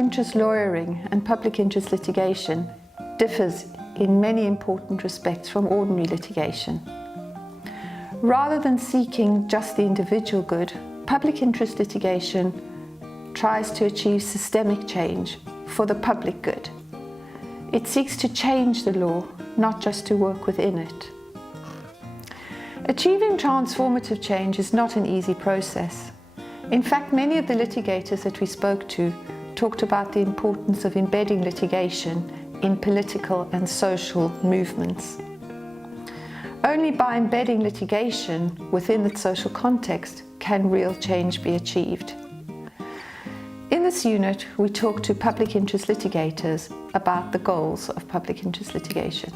interest lawyering and public interest litigation differs in many important respects from ordinary litigation. Rather than seeking just the individual good, public interest litigation tries to achieve systemic change for the public good. It seeks to change the law, not just to work within it. Achieving transformative change is not an easy process. In fact, many of the litigators that we spoke to talked about the importance of embedding litigation in political and social movements. Only by embedding litigation within the social context can real change be achieved. In this unit, we talk to public interest litigators about the goals of public interest litigation.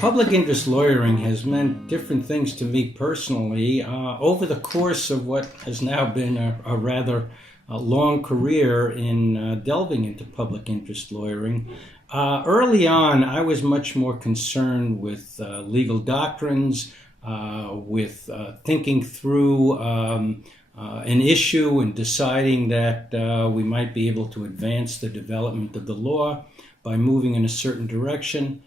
Public interest lawyering has meant different things to me personally over the course of what has now been a rather long career in delving into public interest lawyering. Early on, I was much more concerned with legal doctrines, with thinking through an issue and deciding that we might be able to advance the development of the law by moving in a certain direction.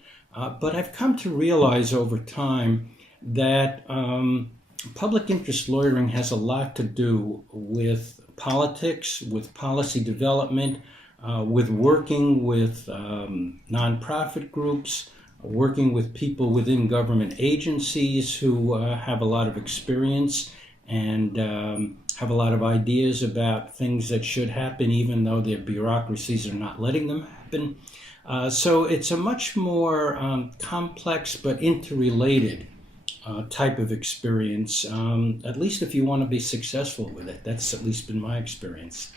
But I've come to realize over time that public interest lawyering has a lot to do with politics, with policy development, with working with nonprofit groups, working with people within government agencies who have a lot of experience and have a lot of ideas about things that should happen even though their bureaucracies are not letting them happen. So it's a much more complex but interrelated type of experience, at least if you want to be successful with it. That's at least been my experience.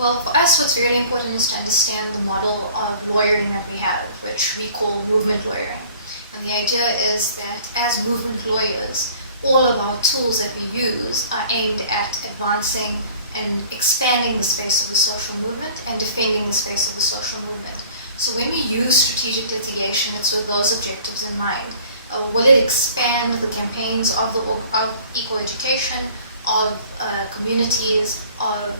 Well, for us, what's really important is to understand the model of lawyering that we have, which we call movement lawyering. And the idea is that as movement lawyers, all of our tools that we use are aimed at advancing and expanding the space of the social movement and defending the space of the social movement. So when we use strategic litigation, it's with those objectives in mind. Will it expand the campaigns of equal education, of communities, of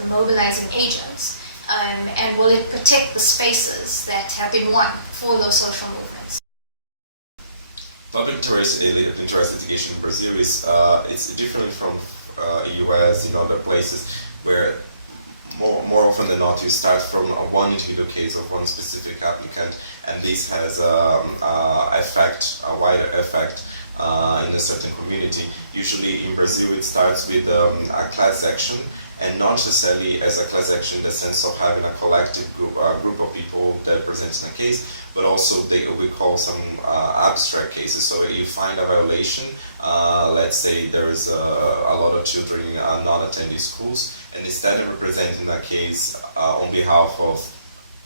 the mobilizing agents, and will it protect the spaces that have been won for those social movements? Public interest litigation in Brazil is it's different from US, in other places where more often than not you start from one individual case of one specific applicant, and this has a wider effect in a certain community. Usually in Brazil it starts with a class action, and not necessarily as a class action in the sense of having a collective group of people that presents a case, but also we call some abstract cases. So you find a violation, let's say there's a lot of children not attending schools, and instead of representing a case on behalf of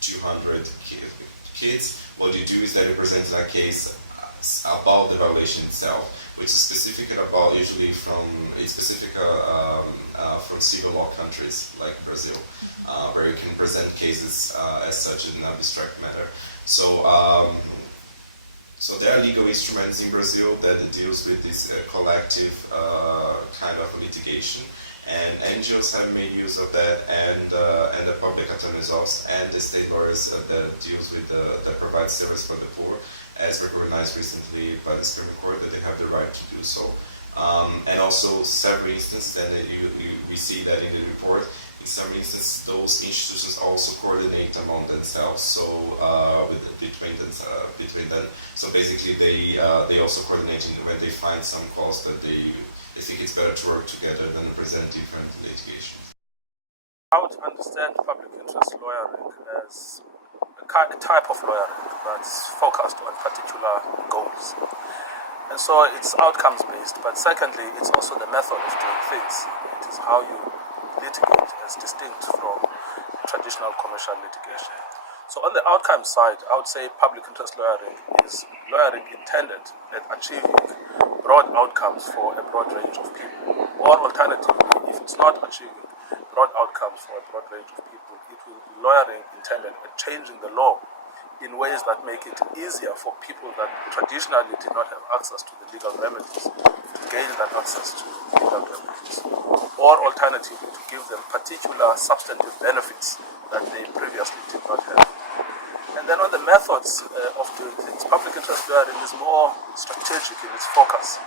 200 kids, what you do is that you present a case about the violation itself, which is specific about usually from civil law countries like Brazil, where you can present cases as such in an abstract matter. So there are legal instruments in Brazil that deals with this collective kind of litigation, and NGOs have made use of that, and the public attorney's office and the state lawyers that deals with that provide service for the poor, as recognized recently by the Supreme Court that they have the right to do so. And also several instances that we see that in the report. In some instances, those institutions also coordinate among themselves. So between them. So basically, they also coordinate when they find some cause that they think it's better to work together than present different litigation. I would understand public interest lawyering as a type of lawyering that's focused on particular goals. And so it's outcomes-based, but secondly, it's also the method of doing things. It is how you litigate as distinct from traditional commercial litigation. So on the outcome side, I would say public interest lawyering is lawyering intended at achieving broad outcomes for a broad range of people. Or alternatively, if it's not achieving broad outcomes for a broad range of people. It will be lawyering intended at changing the law in ways that make it easier for people that traditionally did not have access to the legal remedies to gain that access to legal remedies, or alternatively to give them particular substantive benefits that they previously did not have. And then on the methods of doing things, public interest lawyering is more strategic in its focus.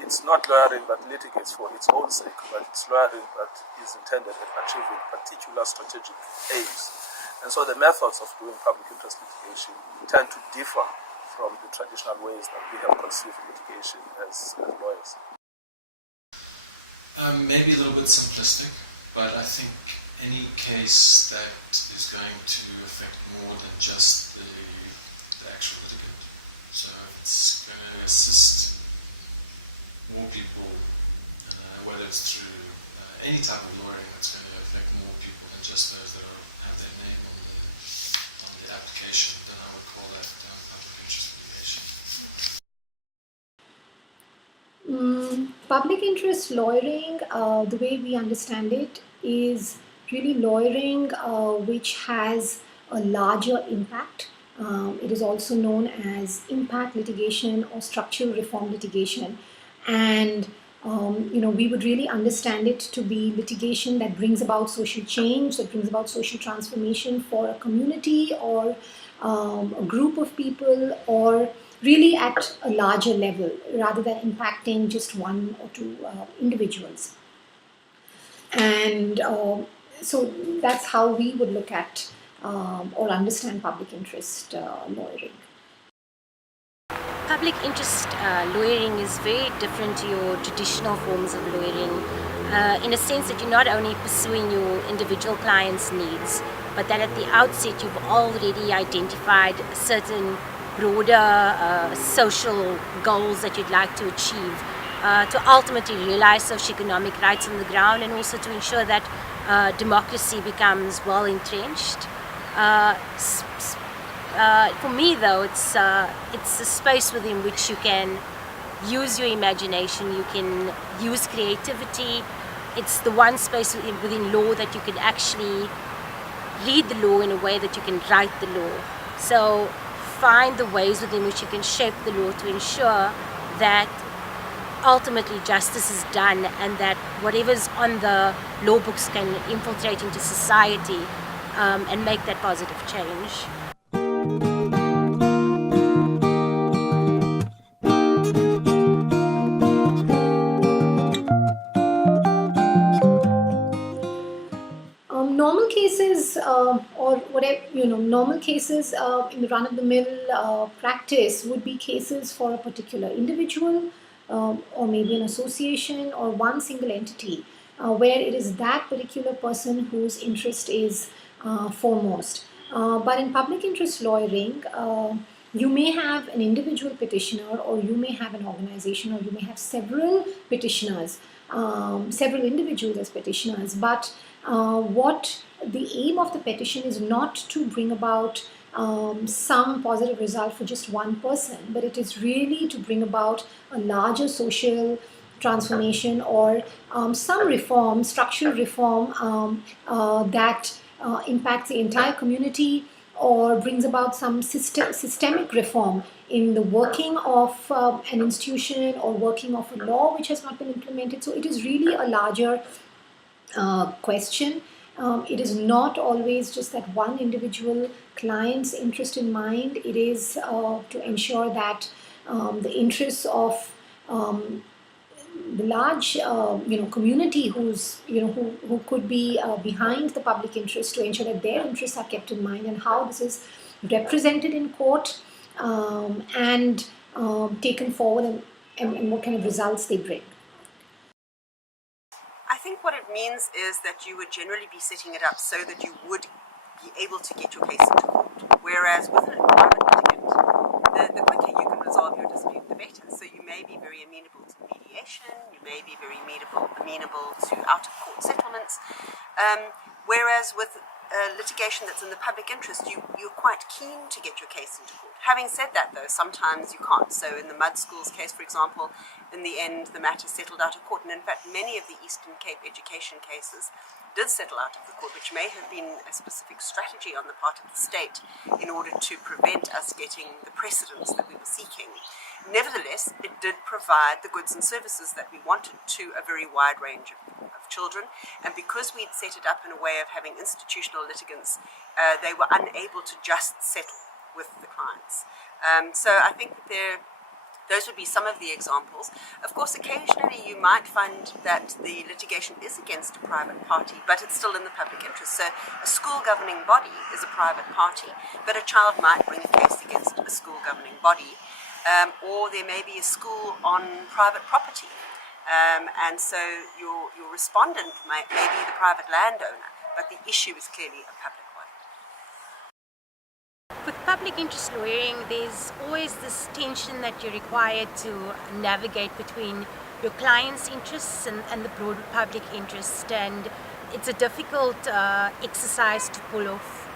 It's not lawyering that litigates for its own sake, but it's lawyering that is intended at achieving particular strategic aims. And so the methods of doing public interest litigation tend to differ from the traditional ways that we have conceived litigation as lawyers. Maybe a little bit simplistic, but I think any case that is going to affect more than just the actual litigant. So if it's going to assist more people, whether it's through any type of lawyering that's going to affect more people than just those that have their name on the application, then I would call that public interest litigation. Public interest lawyering, the way we understand it, is really lawyering which has a larger impact. It is also known as impact litigation or structural reform litigation. And we would really understand it to be litigation that brings about social change, that brings about social transformation for a community or a group of people, or really at a larger level rather than impacting just one or two individuals. And so that's how we would look at or understand public interest lawyering. Public interest lawyering is very different to your traditional forms of lawyering in a sense that you're not only pursuing your individual client's needs, but that at the outset you've already identified certain broader social goals that you'd like to achieve to ultimately realize socioeconomic rights on the ground, and also to ensure that democracy becomes well entrenched. For me, though, it's a space within which you can use your imagination, you can use creativity. It's the one space within law that you can actually read the law in a way that you can write the law. So find the ways within which you can shape the law to ensure that ultimately justice is done, and that whatever's on the law books can infiltrate into society and make that positive change. Normal cases, or whatever, normal cases in the run-of-the-mill practice would be cases for a particular individual, or maybe an association or one single entity, where it is that particular person whose interest is foremost. But in public interest lawyering, you may have an individual petitioner, or you may have an organization, or you may have several petitioners, several individuals as petitioners, but what the aim of the petition is not to bring about some positive result for just one person, but it is really to bring about a larger social transformation or some reform, structural reform that impacts the entire community, or brings about some systemic reform in the working of an institution or working of a law which has not been implemented. So it is really a larger question. It is not always just that one individual client's interest in mind. It is to ensure that the interests of the large community who could be behind the public interest, to ensure that their interests are kept in mind, and how this is represented in court and taken forward, and what kind of results they bring. I think what it means is that you would generally be setting it up so that you would be able to get your case into court. Whereas with a private litigant, the quicker you can resolve your dispute, the better. So you may be very amenable to mediation, you may be very amenable to out-of-court settlements. Whereas with litigation that's in the public interest, you're quite keen to get your case into court. Having said that, though, sometimes you can't. So in the Mud Schools case, for example, in the end, the matter settled out of court. And in fact, many of the Eastern Cape education cases did settle out of the court, which may have been a specific strategy on the part of the state in order to prevent us getting the precedents that we were seeking. Nevertheless, it did provide the goods and services that we wanted to a very wide range of children, and because we'd set it up in a way of having institutional litigants, they were unable to just settle with the clients. So I think that those would be some of the examples. Of course, occasionally you might find that the litigation is against a private party, but it's still in the public interest. So a school governing body is a private party, but a child might bring a case against a school governing body, or there may be a school on private property. And so your respondent may be the private landowner, but the issue is clearly a public one. With public interest lawyering, there's always this tension that you're required to navigate between your client's interests and the broader public interest, and it's a difficult exercise to pull off.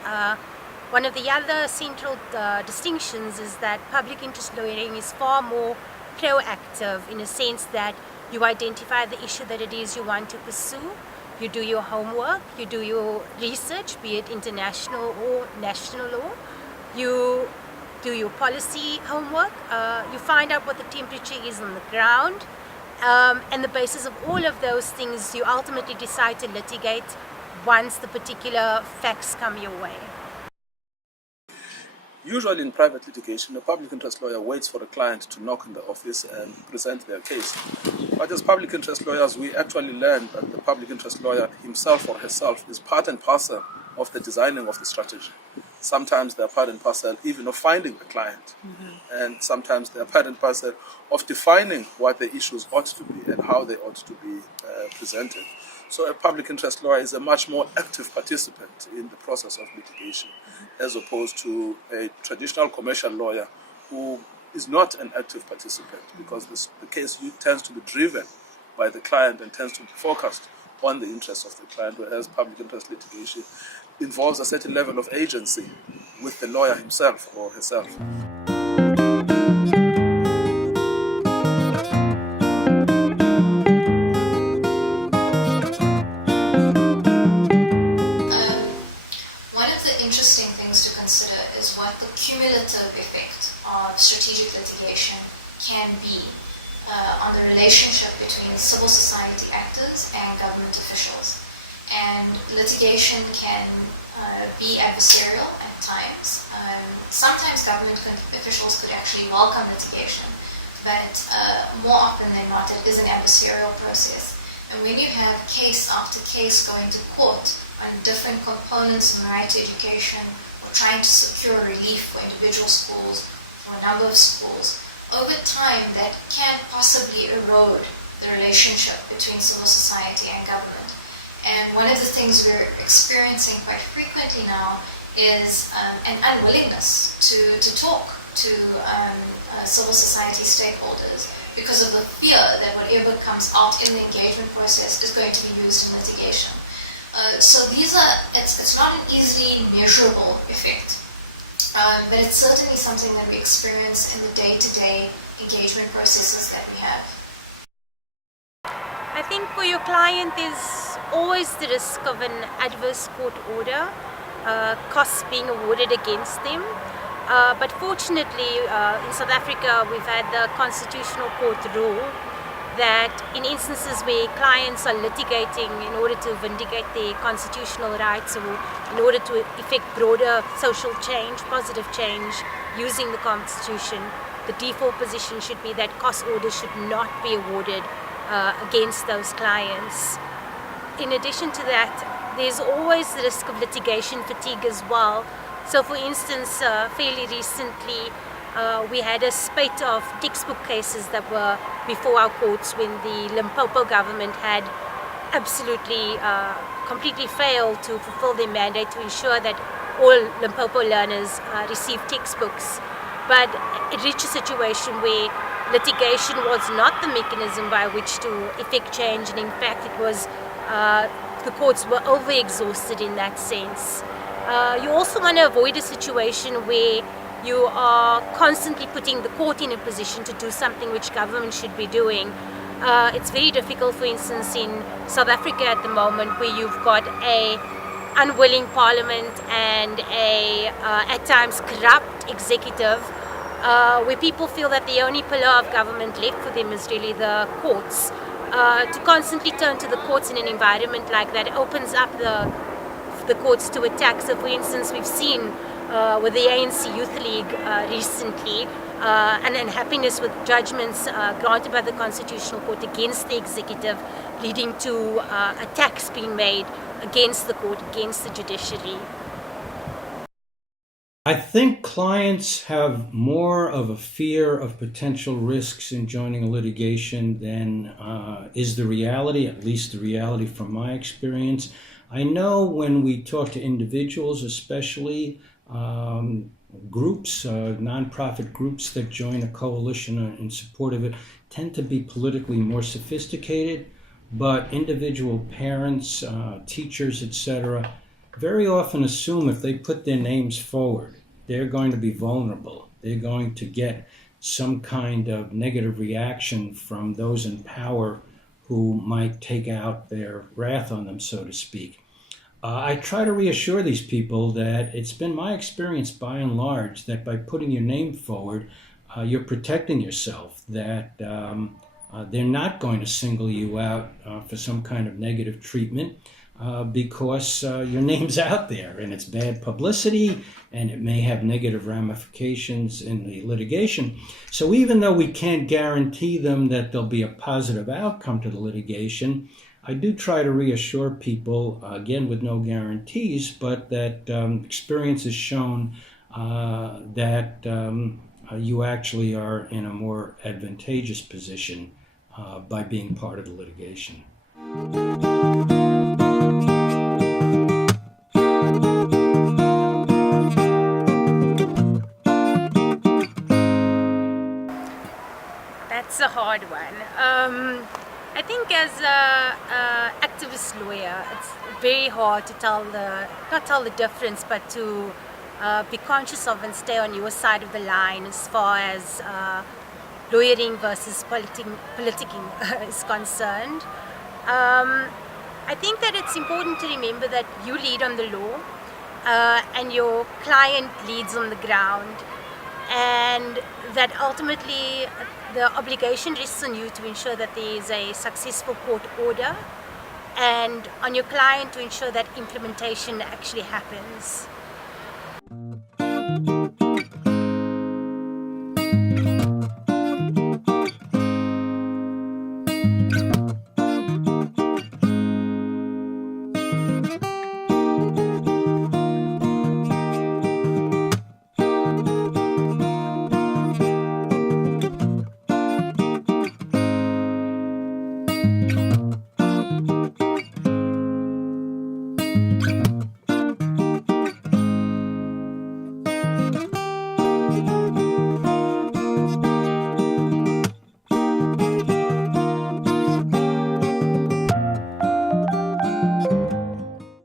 One of the other central distinctions is that public interest lawyering is far more proactive, in a sense that you identify the issue that it is you want to pursue, you do your homework, you do your research, be it international or national law, you do your policy homework, you find out what the temperature is on the ground, and the basis of all of those things you ultimately decide to litigate once the particular facts come your way. Usually in private litigation, a public interest lawyer waits for a client to knock on the office and present their case. But as public interest lawyers, we actually learn that the public interest lawyer himself or herself is part and parcel of the designing of the strategy. Sometimes they're part and parcel even of finding the client. And sometimes they're part and parcel of defining what the issues ought to be and how they ought to be presented. So a public interest lawyer is a much more active participant in the process of litigation, as opposed to a traditional commercial lawyer who is not an active participant, because the case tends to be driven by the client and tends to be focused on the interests of the client, whereas public interest litigation involves a certain level of agency with the lawyer himself or herself. Interesting things to consider is what the cumulative effect of strategic litigation can be on the relationship between civil society actors and government officials. And litigation can be adversarial at times. Sometimes government officials could actually welcome litigation, but more often than not it is an adversarial process. And when you have case after case going to court on different components of the right to education, or trying to secure relief for individual schools, for a number of schools, over time that can possibly erode the relationship between civil society and government. And one of the things we're experiencing quite frequently now is an unwillingness to talk to civil society stakeholders because of the fear that whatever comes out in the engagement process is going to be used in litigation. So it's not an easily measurable effect, but it's certainly something that we experience in the day-to-day engagement processes that we have. I think for your client there's always the risk of an adverse court order, costs being awarded against them. But fortunately in South Africa we've had the Constitutional Court rule that in instances where clients are litigating in order to vindicate their constitutional rights or in order to effect broader social change, positive change using the Constitution, the default position should be that cost orders should not be awarded against those clients. In addition to that, there's always the risk of litigation fatigue as well. So for instance, fairly recently, we had a spate of textbook cases that were before our courts when the Limpopo government had absolutely, completely failed to fulfill their mandate to ensure that all Limpopo learners receive textbooks. But it reached a situation where litigation was not the mechanism by which to effect change, and in fact it was the courts were overexhausted in that sense. You also want to avoid a situation where you are constantly putting the court in a position to do something which government should be doing. It's very difficult, for instance, in South Africa at the moment, where you've got a unwilling parliament and a at times corrupt executive, where people feel that the only pillar of government left for them is really the courts. To constantly turn to the courts in an environment like that opens up the courts to attack. So, for instance, we've seen with the ANC Youth League recently an unhappiness with judgments granted by the Constitutional Court against the executive, leading to attacks being made against the court, against the judiciary. I think clients have more of a fear of potential risks in joining a litigation than is the reality, at least the reality from my experience. I know when we talk to individuals, especially groups, nonprofit groups that join a coalition in support of it, tend to be politically more sophisticated, but individual parents, teachers, etc., very often assume if they put their names forward, they're going to be vulnerable. They're going to get some kind of negative reaction from those in power who might take out their wrath on them, so to speak. I try to reassure these people that it's been my experience by and large that by putting your name forward, you're protecting yourself, that they're not going to single you out for some kind of negative treatment because your name's out there and it's bad publicity and it may have negative ramifications in the litigation. So even though we can't guarantee them that there'll be a positive outcome to the litigation, I do try to reassure people, again with no guarantees, but that experience has shown that you actually are in a more advantageous position by being part of the litigation. That's a hard one. I think as an activist lawyer, it's very hard to not tell the difference, but to be conscious of and stay on your side of the line as far as lawyering versus politicking is concerned. I think that it's important to remember that you lead on the law and your client leads on the ground, and that ultimately the obligation rests on you to ensure that there is a successful court order, and on your client to ensure that implementation actually happens.